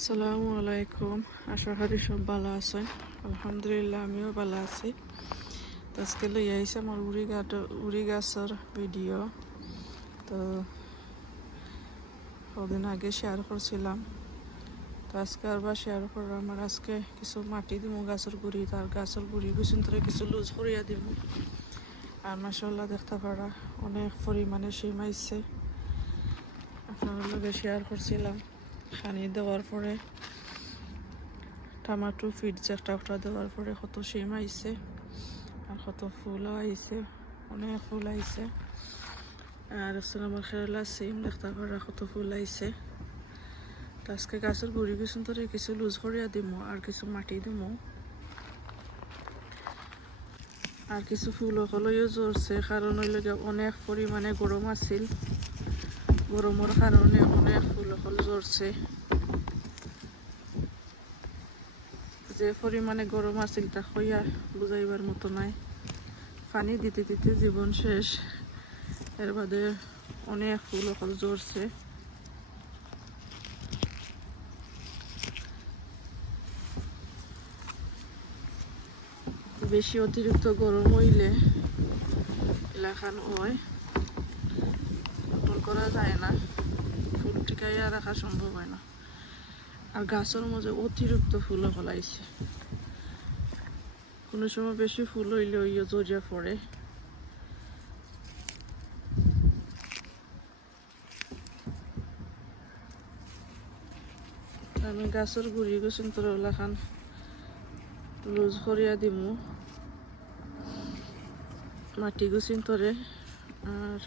আসসালামু আলাইকুম। আশা করি সব ভালো আছেন। আলহামদুলিল্লাহ, আমিও ভালো আছি। আজকে লই আইসি আমার উড়ি গাট উড়ি গাছের ভিডিও তো কদিন আগে শেয়ার করছিলাম। তো আজকে আবার শেয়ার করলাম আমার আজকে কিছু মাটি দিব গাছের গুড়ি। তার গাছের গুড়ি পিছন ধরে কিছু লুজ করিয়া দিব আর মাসাল্লাহ দেখতে পারা অনেক পরিমাণে সীমাইছে আপনার লগে শেয়ার করছিলাম। খানি দেওয়ার পরে, টমাটো ফিডস একটা একটা দেওয়ার পরে কত শিম আইছে আর কত ফুলও আইছে, অনেক ফুল আইছে। আর হচ্ছে আমার খেলা সিম দেখতে পারা কত ফুল আইছে। আজকে গাছের গুড়ি কিছু ধরে কিছু লুজ করিয়া দিমো, আর কিছু মাটি দিমো। আর কিছু ফুল হলেও জ্বরছে, কারণ অনেক পরিমাণে গরম আছিল। গরমের কারণে অনেক ফুল ফল জ্বরছে যে পরিমাণে গরম আছিল তা হইয়া বুঝাইবার মতো নাই। পানি দিতে দিতে জীবন শেষ। এর বাদে অনেক ফুল ফল জ্বরছে বেশি অতিরিক্ত গরম হইলে এলাকান হয় করা যায় না। ফুল টিকাইয়া রাখা সম্ভব হয় না। আর গাছের মধ্যে অতিরিক্ত ফুলও ফলাইছে। কোনো সময় বেশি ফুল হইলে ইয়ে জড়িয়া পড়ে। আমি গাছের গুড়ি গেছেন তোর ওলাখান লুজ করিয়া দিমু। মাটি গুছিন তোরে আর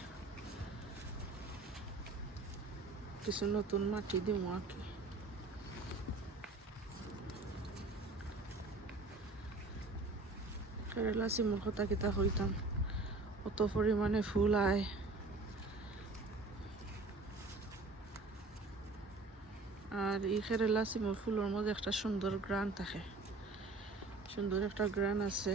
কিছু নতুন মাটি দিমু আর কি কেরালা সিমুর কথা কিতা হইতাম অত পরিমাণে ফুল আয়। আর এই কেরালা সিমুর ফুলের মধ্যে একটা সুন্দর গ্রান থাকে। সুন্দর একটা গ্রান আছে।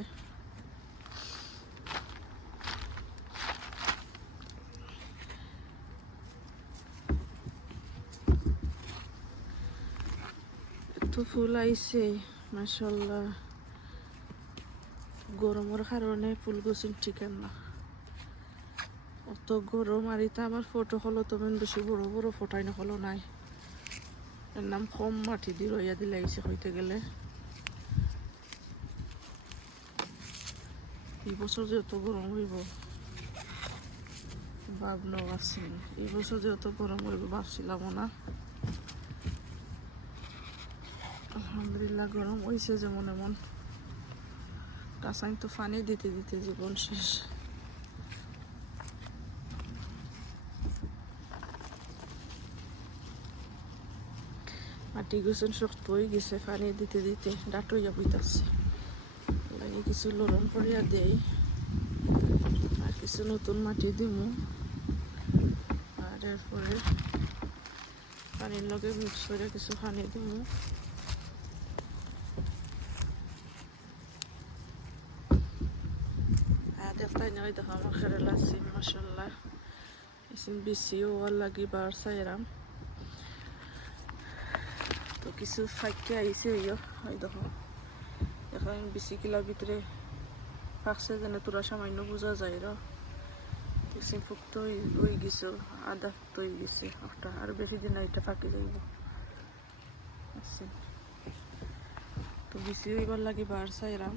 ফুল আইছে মাসাল্লাহ গরমের কারণে ফুল গছেন ঠিকান। না অত গরম আর এটা আমার ফটো হলো তেমন বেশি বড় বড় ফটাই হলো নাই। এর নাম কম মাটি দি রইয়া দিলে আইসে হইতে গেলে। এই বছর যে অত গরম হইব, ভাবনাও আছে। এই বছর যে অত গরম হইব ভাবছিলাম না। আলহামদুলিল্লাহ, গরম হয়েছে যেমন এমন। কাঁচাই তো পানি দিতে দিতে জীবন শেষ। মাটি গুছেন শক্ত হয়ে গেছে, পানি দিতে দিতে ডাট হইয়া বইতাছে। লাগে কিছু লরম করিয়া দেই, আর কিছু নতুন মাটি দিমু। আর এরপরে পানির লগে মিক্স করে কিছু পানি দিমু। না দেখো আমার খেরেলা সিম মাসাল্লাহ সিম বেশিও ওয়ার লাগি বার তো কিছু ফাইকে আইছে ইয়ে ওই দেখো এখন বেশি কিলার ভিতরে ফাঁকছে যেন তোরা সামান্য বোঝা যায় র সিম ফুক্ত হয়ে গেছে আদা ফুক্ত হয়ে গেছে একটা আর বেশি দিন এটা ফাঁকি যাইব তো বেশি হইবার লাগি বার সাইরাম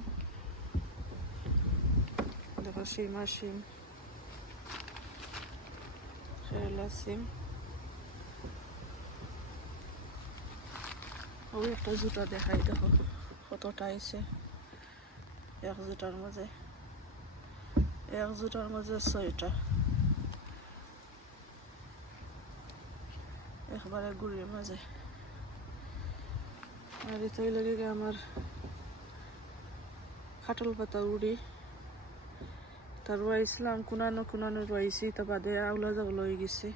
দেখো সীমা সিম শেরলা সিম ওই একটা জুতা দেখাই দেখো কতটা আইছে এক জুতার মাঝে এক জুতার মাঝে ছয়টা একবারে গুড়ির মাঝে আর এটাই লাগে আমার খাটল পাতা উড়ি তা রুয়াইছিলাম কোনানো কোনানো রুয়াইছি তা বাদে আউলা জাউলা হয়ে গেছে।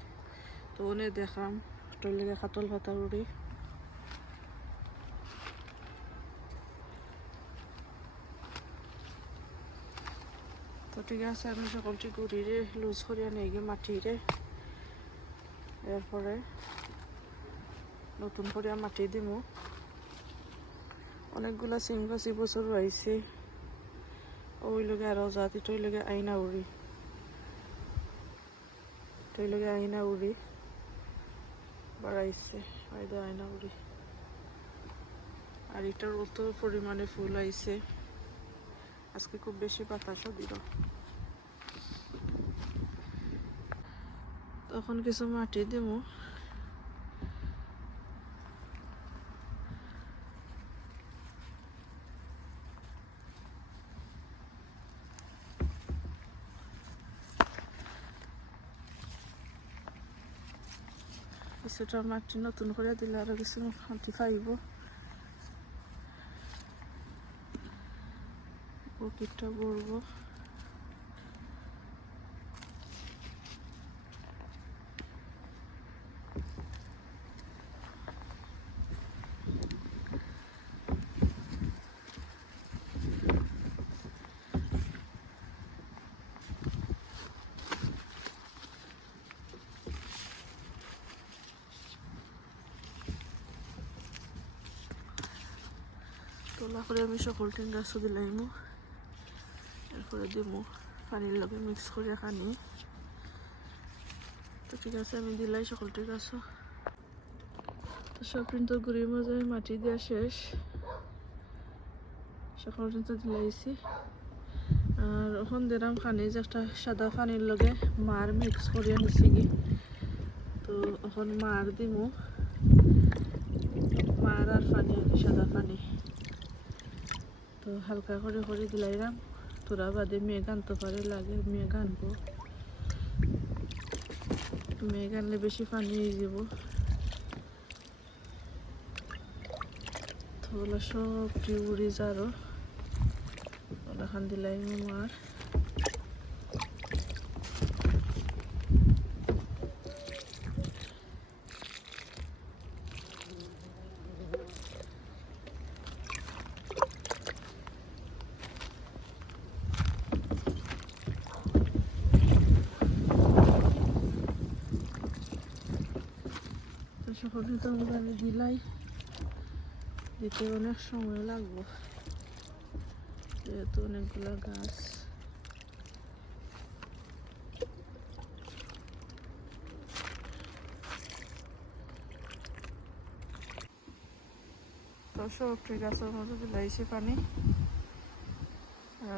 তো অনেক দেখাম লেগে খাটল পাতা উড়ি তো ঠিক আছে, আমি সকলটি গুড়িরে লুজ করিয়া নিয়ে গিয়ে মাটিরে এরপরে নতুন করে মাটি দিমু। অনেকগুলা সিম গাছ এই বছর রয়েছে ওই লগে আরও জাতি টই লগে আইনা উড়ি টই লগে আইনা উড়ি বাড়াইছে আইদা আইনা উড়ি আর এটার অত পরিমাণে ফুল আইছে আজকে খুব বেশি বাতাসও দিল তখন কিছু মাটি দিমু কিছুটা মাটি নতুন করে দিলে আরও কিছু শান্তি পাইব। পকিটটা বলব তোলা করে আমি সকল টিন গাছ দিলাইমু। এরপরে দিমু পানির লগে মিক্স করে খানি। তো ঠিক আছে, আমি দিলাই সকলটি গাছ তো সব কিন্তু গুড়ির মাঝে মাটি দেওয়া শেষ। সকল কিন্তু দিলাইছি। আর ওখান দিলাম খানি যে একটা সাদা পানির লগে মার মিক্স করিয়া নিছি কি তো এখন মার দিমু। মার আর পানি, সাদা পানি। তো হালকা করে করে দিলাইলাম। তোরা বাদে মেয়ে গানতে পারে লাগে মেয়ে গানবো মেয়ে গানলে বেশি পানি যাব। তো ওগুলো সব উড়ি যারো ওখান দিলাই মার। তো আমরা দিলাই। দিতে অনেক সময় লাগবো। যেহেতু অনেকগুলো গাছ। তো পানি।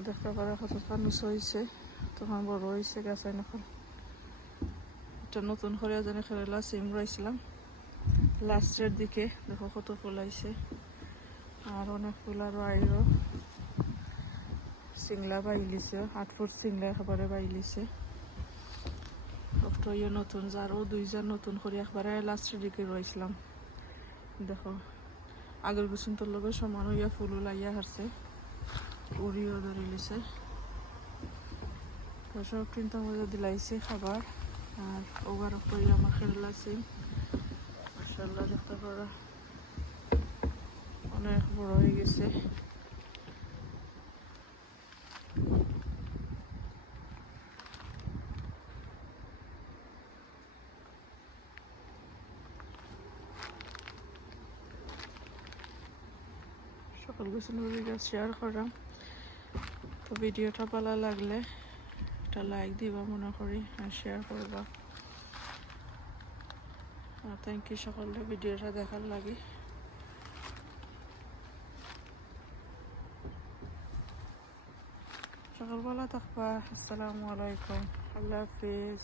দেখতে পারে বড় হয়েছে গাছ নতুন করে যেন খেলা সিম রয়েছিলাম। লাস্টের দিকে। দেখো কত ফুল আইছে। আর অনেক ফুল আরও আইরো। সিংলা বাইলিছে, আট ফুট সিংলা একেবারে বাইলিছে। তো ইয়ে নতুন যারও দুইজন নতুন করে একবারে লাস্টের দিকে রয়েছিলাম দেখো, আগের তোর লগে সমান হইয়া ফুল লাইয়া হারছে। উড়িও ধরে লিছে। সব চিন্তা মজা দিলাইছে খাবার। আর ওবার করে আমার খেলা সিম মাসাল্লাহ দেখতে পারা অনেক বড় হয়ে গেছে। সকল কিছু শেয়ার করাম তো ভিডিওটা ভালো লাগলে একটা লাইক দিবা মনে করি, আর শেয়ার করবা। থ্যাংক ইউ সকলে ভিডিওটা দেখার লাগে সকালবেলা থাকবা আসসালামু আলাইকুম আল্লাহ হাফিজ